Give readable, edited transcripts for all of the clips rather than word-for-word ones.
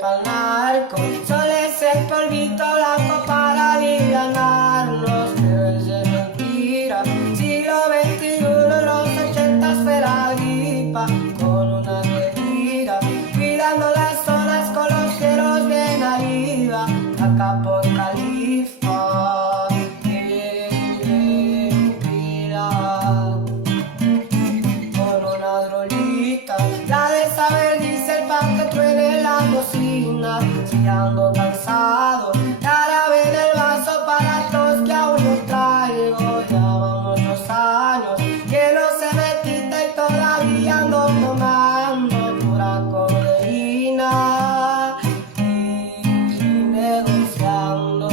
pa'l narco solo es el polvito blanco para alivianarnos, pero eso es mentira. Siglo XXI, los 80 fue la gripa, con una bebida, cuidando las zonas con los cielos bien arriba, acá por Califa. La de saber dice el pan que truene la cocina. Si ando cansado, jarabe en el vaso para tos que aún no traigo. Ya van muchos años que no se me quita y todavía ando tomando pura codeína y negociando.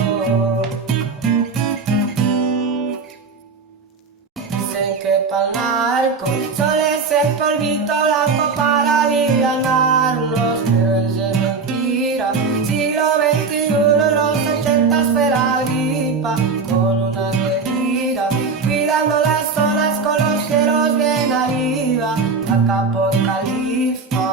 Dicen que pa'l narco solo es el polvito blanco para alivianarnos, pero eso es mentira. Siglo XXI, los 80 fue la gripa, con una bebida, cuidando las zonas con los cielos bien arriba, acá por Califa.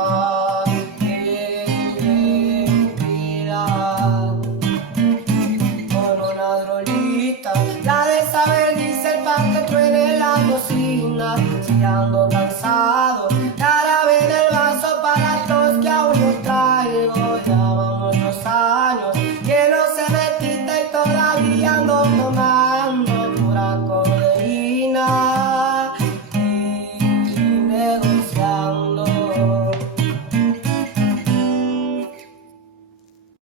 Con una drolita, la de saber dice el pan que truene la cocina. Si ando